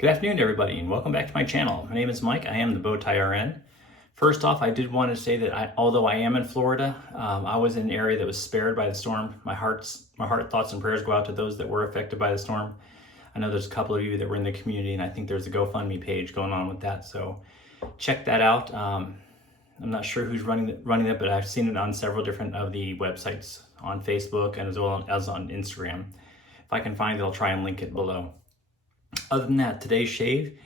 Good afternoon, everybody, and welcome back to my channel. My name is Mike. I am the Bowtie RN. First off, I did want to say that although I am in Florida, I was in an area that was spared by the storm. My heart, thoughts, and prayers go out to those that were affected by the storm. I know there's a couple of you that were in the community, and I think there's a GoFundMe page going on with that, so check that out. I'm not sure who's running it, but I've seen it on several different of the websites on Facebook and as well as on Instagram. If I can find it, I'll try and link it below. Other than that, today's shave,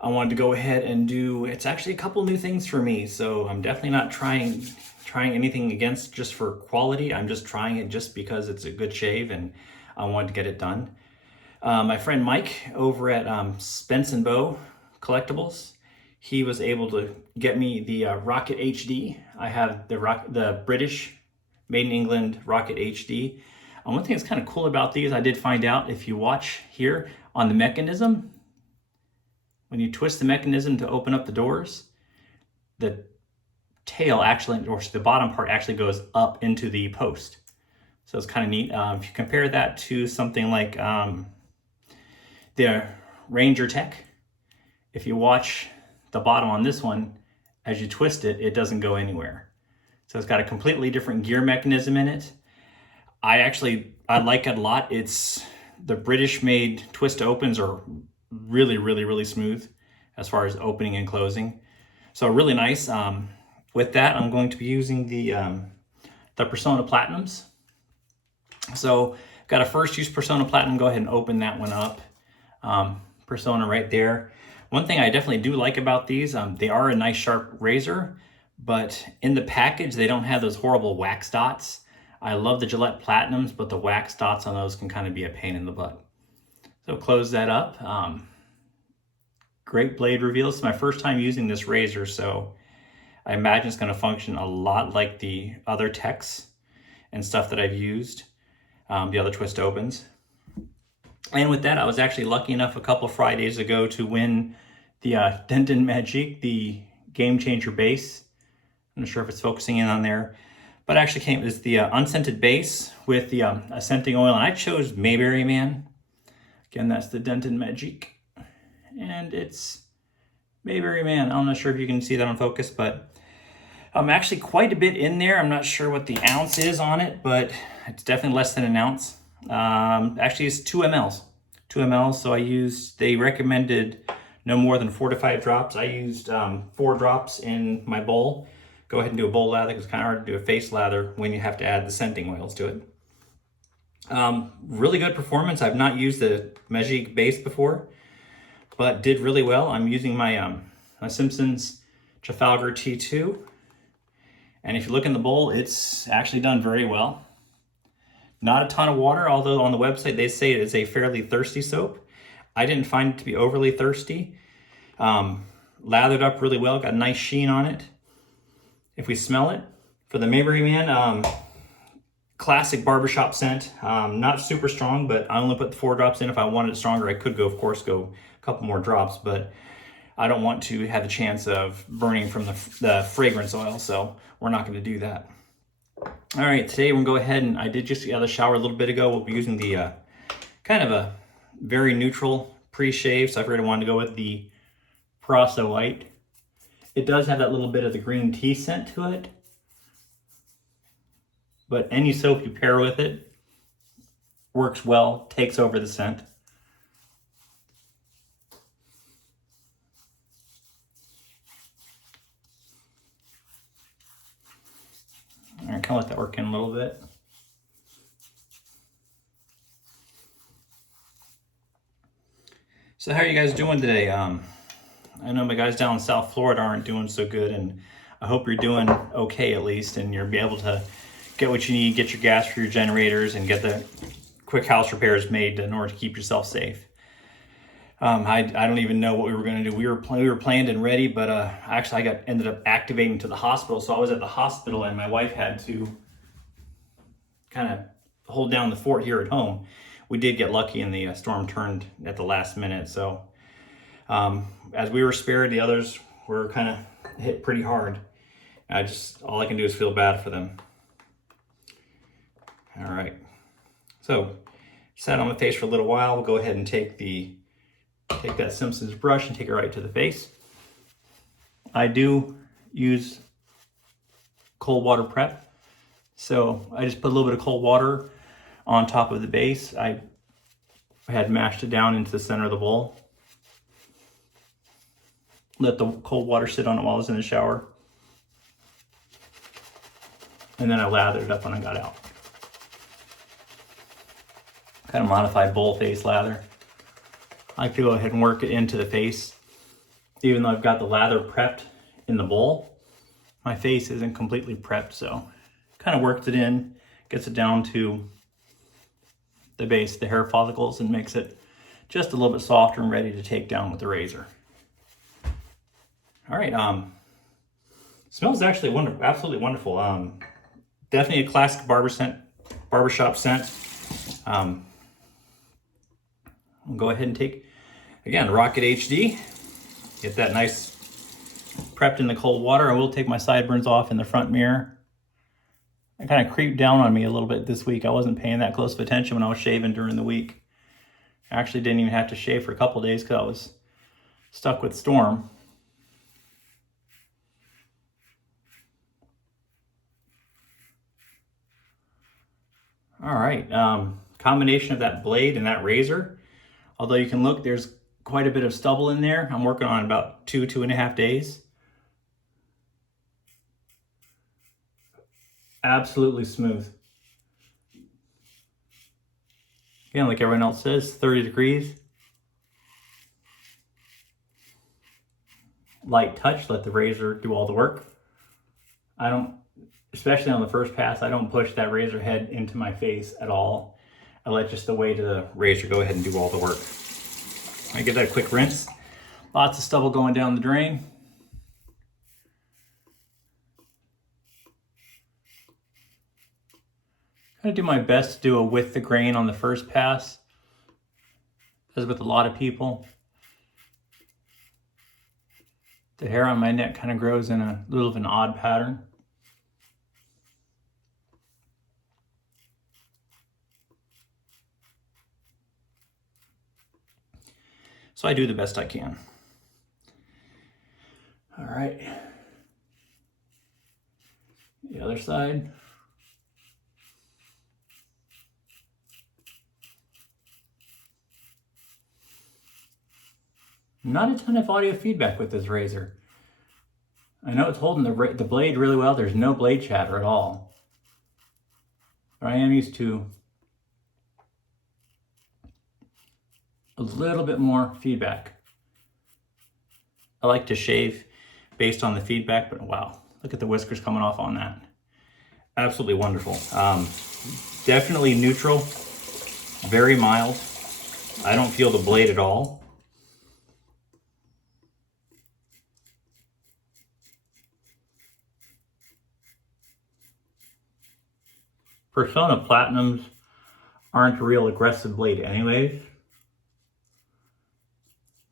I wanted to go ahead and do, it's actually a couple new things for me. So I'm definitely not trying anything against just for quality. I'm just trying it just because it's a good shave and I wanted to get it done. My friend Mike over at Spence and Bo Collectibles, he was able to get me the Rocket HD. I have the British made in England Rocket HD. One thing that's kind of cool about these, I did find out, if you watch here on the mechanism, when you twist the mechanism to open up the doors, the tail actually, or the bottom part actually goes up into the post. So it's kind of neat. If you compare that to something like the Ranger Tech, if you watch the bottom on this one, as you twist it, it doesn't go anywhere. So it's got a completely different gear mechanism in it. I like it a lot. It's the British made twist opens are really smooth as far as opening and closing. So really nice. With that, I'm going to be using the Personna Platinums. So got a first use Personna Platinum. Go ahead and open that one up. Personna right there. One thing I definitely do like about these, they are a nice sharp razor, but in the package, they don't have those horrible wax dots. I love the Gillette Platinums, but the wax dots on those can kind of be a pain in the butt. So close that up. Great blade reveal. It's my first time using this razor, so I imagine it's going to function a lot like the other techs and stuff that I've used, the other twist opens. And with that, I was actually lucky enough a couple Fridays ago to win the Denton Majik, the Game Changer base. I'm not sure if it's focusing in on there, but actually came as the unscented base with the scenting oil, and I chose Mayberry Man. Again, that's the Denton Majik, and it's Mayberry Man. I'm not sure if you can see that on focus, but actually quite a bit in there. I'm not sure what the ounce is on it, but it's definitely less than an ounce. Actually, it's 2 mLs. 2 mLs, so they recommended no more than 4 to 5 drops. I used 4 drops in my bowl. Go ahead and do a bowl lather because it's kind of hard to do a face lather when you have to add the scenting oils to it. Really good performance. I've not used the Majik base before, but did really well. I'm using my Simpson's Trafalgar T2. And if you look in the bowl, it's actually done very well. Not a ton of water, although on the website they say it's a fairly thirsty soap. I didn't find it to be overly thirsty. Lathered up really well, got a nice sheen on it. If we smell it, for the Mayberry Man, classic barbershop scent. Not super strong, but I only put 4 drops in. If I wanted it stronger, I could of course, go a couple more drops, but I don't want to have the chance of burning from the fragrance oil, so we're not going to do that. All right, today we're going to go ahead and I did just get out of the shower a little bit ago. We'll be using the kind of a very neutral pre-shave, so I figured I wanted to go with the Proso White. It does have that little bit of the green tea scent to it, but any soap you pair with it works well, takes over the scent. All right, kind of let that work in a little bit. So how are you guys doing today? I know my guys down in South Florida aren't doing so good, and I hope you're doing okay at least, and you'll be able to get what you need, get your gas for your generators, and get the quick house repairs made in order to keep yourself safe. I don't even know what we were going to do. We were planned and ready, but actually I ended up activating to the hospital, so I was at the hospital, and my wife had to kind of hold down the fort here at home. We did get lucky, and the storm turned at the last minute, so as we were spared, the others were kind of hit pretty hard. All I can do is feel bad for them. All right, so sat on my face for a little while. We'll go ahead and take the Take that Simpson's brush and take it right to the face. I do use cold water prep. So I just put a little bit of cold water on top of the base. I had mashed it down into the center of the bowl. Let the cold water sit on it while I was in the shower. And then I lathered it up when I got out. Kind of modified bowl face lather. I like to go ahead and work it into the face. Even though I've got the lather prepped in the bowl, my face isn't completely prepped, so kind of works it in, gets it down to the base, the hair follicles, and makes it just a little bit softer and ready to take down with the razor. All right, smells actually wonderful, absolutely wonderful. Definitely a classic barbershop scent. We'll go ahead and take, again, Rocket HD. Get that nice prepped in the cold water. I will take my sideburns off in the front mirror. It kind of creeped down on me a little bit this week. I wasn't paying that close of attention when I was shaving during the week. I actually didn't even have to shave for a couple days because I was stuck with storm. All right, combination of that blade and that razor. Although you can look, there's quite a bit of stubble in there. I'm working on about 2.5 days. Absolutely smooth. Again, like everyone else says, 30 degrees. Light touch, let the razor do all the work. I don't, especially on the first pass, I don't push that razor head into my face at all. I let just the weight of the razor go ahead and do all the work. I give that a quick rinse. Lots of stubble going down the drain. I'm gonna do my best to do a with the grain on the first pass, as with a lot of people. The hair on my neck kind of grows in a little of an odd pattern. So I do the best I can. All right. The other side. Not a ton of audio feedback with this razor. I know it's holding the blade really well. There's no blade chatter at all. But I am used to a little bit more feedback. I like to shave based on the feedback, but wow, look at the whiskers coming off on that. Absolutely wonderful. Definitely neutral, very mild. I don't feel the blade at all. Personna Platinums aren't a real aggressive blade anyways,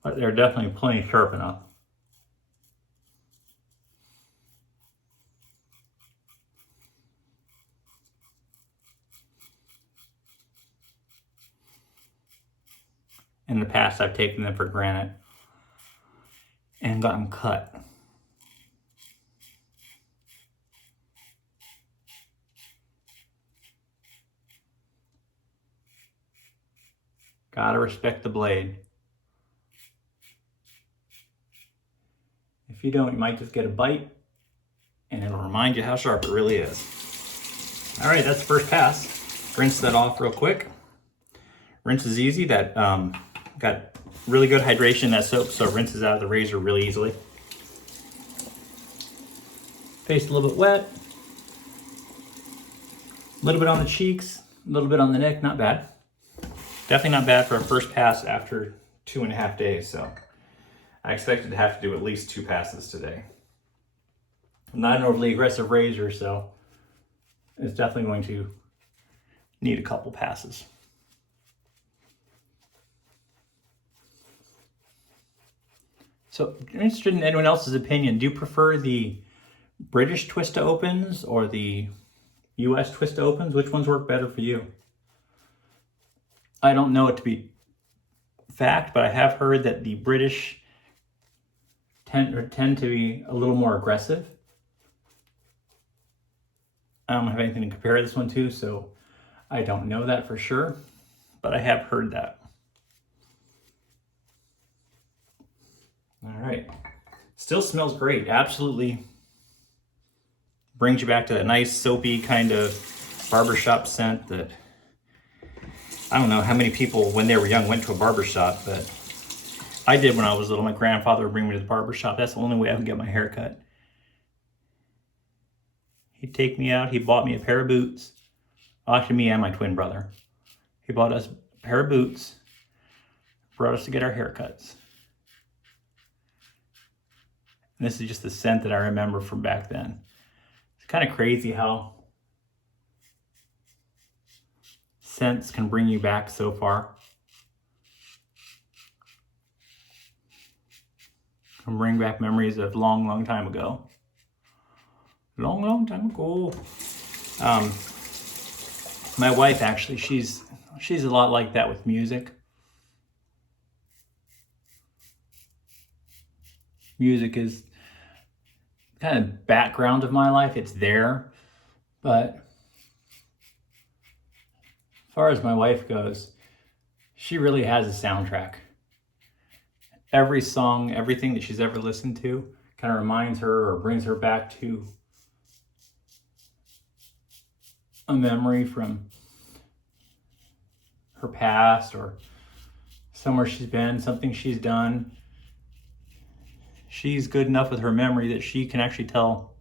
but they're definitely plenty sharp enough. In the past, I've taken them for granted and gotten cut. Gotta respect the blade. If you don't, you might just get a bite and it'll remind you how sharp it really is. All right, that's the first pass. Rinse that off real quick. Rinse is easy. That got really good hydration in that soap, so it rinses out of the razor really easily. Face a little bit wet. A little bit on the cheeks, a little bit on the neck, not bad. Definitely not bad for a first pass after 2.5 days, so I expected to have to do at least 2 passes today. I'm not an overly aggressive razor, so it's definitely going to need a couple passes. So I'm interested in anyone else's opinion. Do you prefer the British twist to opens or the US twist to opens? Which ones work better for you? I don't know it to be fact, but I have heard that the British tend to be a little more aggressive. I don't have anything to compare this one to, so I don't know that for sure, but I have heard that. All right. Still smells great. Absolutely brings you back to that nice soapy kind of barbershop scent that I don't know how many people when they were young went to a barbershop, but I did when I was little. My grandfather would bring me to the barbershop. That's the only way I could get my hair cut. He'd take me out. He bought me a pair of boots. Actually, me and my twin brother. He bought us a pair of boots, brought us to get our haircuts. And this is just the scent that I remember from back then. It's kind of crazy how scents can bring you back so far. Can bring back memories of long time ago. Long time ago. My wife actually, she's a lot like that with music. Music is kind of background of my life. It's there, but as far as my wife goes, she really has a soundtrack. Every song, everything that she's ever listened to kind of reminds her or brings her back to a memory from her past or somewhere she's been, something she's done. She's good enough with her memory that she can actually tell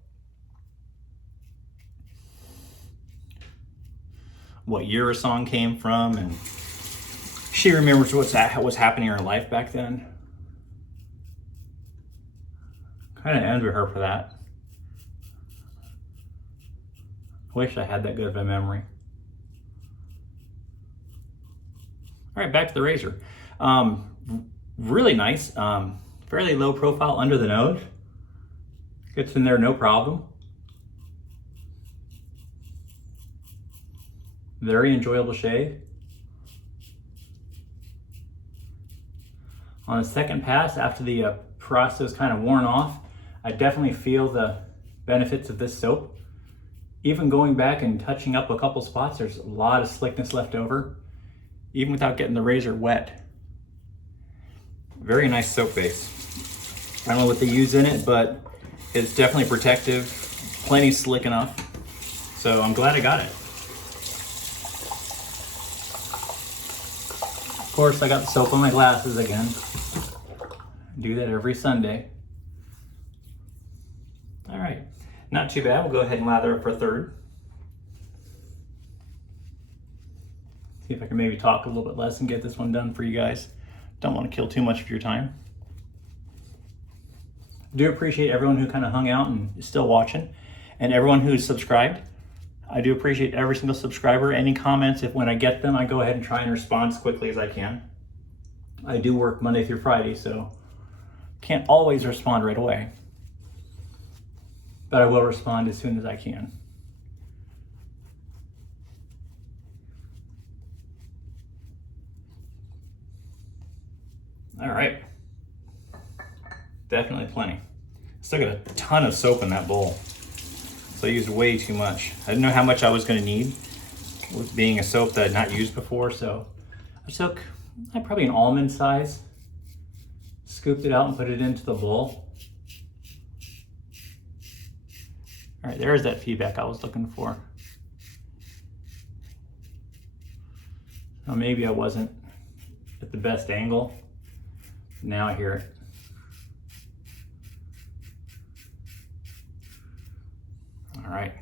what year a song came from, and she remembers what's happening in her life back then. Kind of envy her for that. I wish I had that good of a memory. All right, back to the razor. Really nice. Fairly low profile under the nose. Gets in there no problem. Very enjoyable shave. On a second pass, after the process kind of worn off, I definitely feel the benefits of this soap. Even going back and touching up a couple spots, there's a lot of slickness left over, even without getting the razor wet. Very nice soap base. I don't know what they use in it, but it's definitely protective, plenty slick enough. So I'm glad I got it. Of course, I got the soap on my glasses again. I do that every Sunday. All right, not too bad. We'll go ahead and lather up for a third. See if I can maybe talk a little bit less and get this one done for you guys. Don't want to kill too much of your time. I do appreciate everyone who kind of hung out and is still watching, and everyone who's subscribed. I do appreciate every single subscriber. Any comments, if when I get them, I go ahead and try and respond as quickly as I can. I do work Monday through Friday, so can't always respond right away. But I will respond as soon as I can. All right. Definitely plenty. Still got a ton of soap in that bowl. So I used way too much. I didn't know how much I was gonna need with being a soap that I'd not used before, so I took probably an almond size, scooped it out and put it into the bowl. All right, there's that feedback I was looking for. Now maybe I wasn't at the best angle. Now I hear it. All right.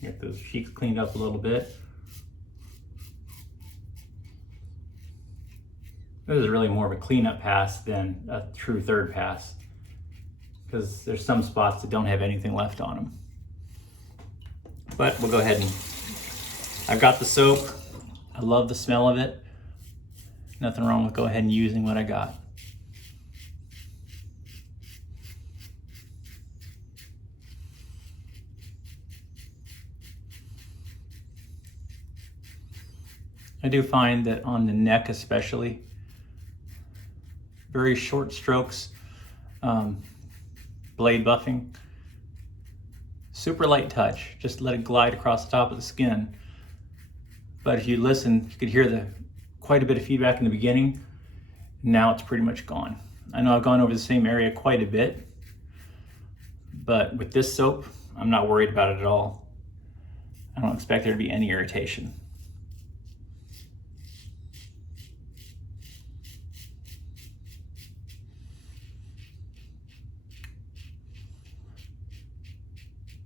Get those cheeks cleaned up a little bit. This is really more of a cleanup pass than a true third pass, because there's some spots that don't have anything left on them. But we'll go ahead and, I've got the soap. I love the smell of it. Nothing wrong with go ahead and using what I got. I do find that on the neck especially, very short strokes, blade buffing, super light touch, just let it glide across the top of the skin. But if you listen, you could hear quite a bit of feedback in the beginning. Now it's pretty much gone. I know I've gone over the same area quite a bit, but with this soap, I'm not worried about it at all. I don't expect there to be any irritation.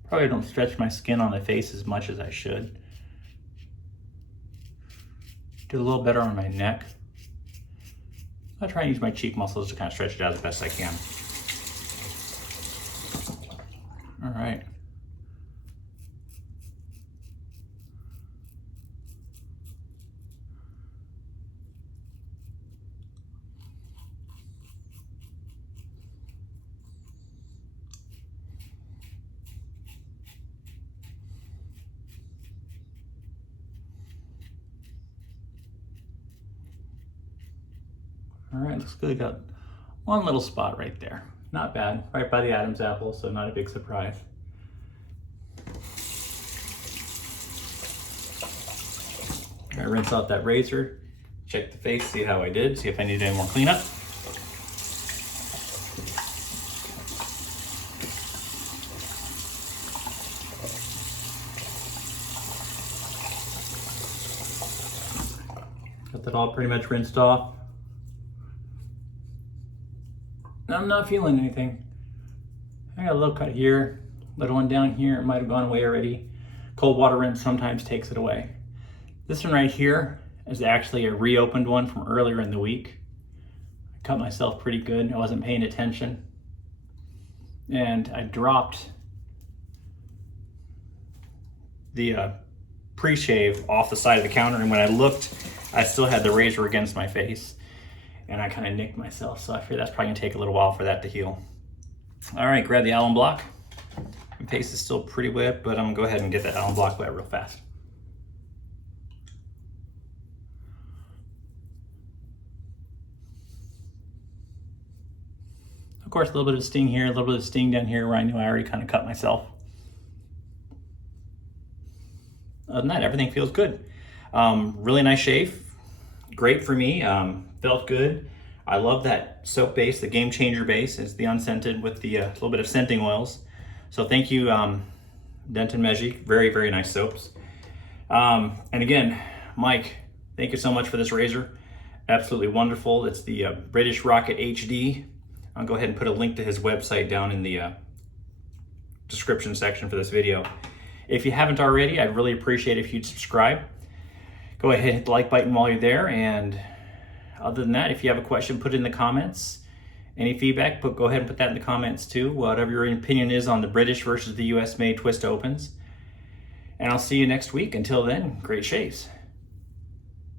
Probably don't stretch my skin on the face as much as I should. Do a little better on my neck. I'll try and use my cheek muscles to kind of stretch it out as best I can. All right. All right, looks good. Got one little spot right there. Not bad, right by the Adam's apple, so not a big surprise. I rinse out that razor, check the face, see how I did, see if I need any more cleanup. Got that all pretty much rinsed off. I'm not feeling anything. I got a little cut here, little one down here. It might have gone away already. Cold water rinse sometimes takes it away. This one right here is actually a reopened one from earlier in the week. I cut myself pretty good. I wasn't paying attention. And I dropped the pre-shave off the side of the counter, and when I looked, I still had the razor against my face. And I kind of nicked myself, so I figure that's probably gonna take a little while for that to heal. All right, grab the alum block. My face is still pretty wet, but I'm gonna go ahead and get that alum block wet real fast. Of course, a little bit of sting here, a little bit of sting down here where I knew I already kind of cut myself. Other than that, everything feels good. Really nice shave, great for me. Felt good. I love that soap base, the Game Changer base. It's the unscented with the little bit of scenting oils. So thank you, Denton, Majik. Very, very nice soaps. And again, Mike, thank you so much for this razor. Absolutely wonderful. It's the British Rocket HD. I'll go ahead and put a link to his website down in the description section for this video. If you haven't already, I'd really appreciate it if you'd subscribe. Go ahead and hit the like button while you're there, and other than that, if you have a question, put it in the comments. Any feedback, go ahead and put that in the comments too, whatever your opinion is on the British versus the US made twist opens. And I'll see you next week. Until then, great shaves.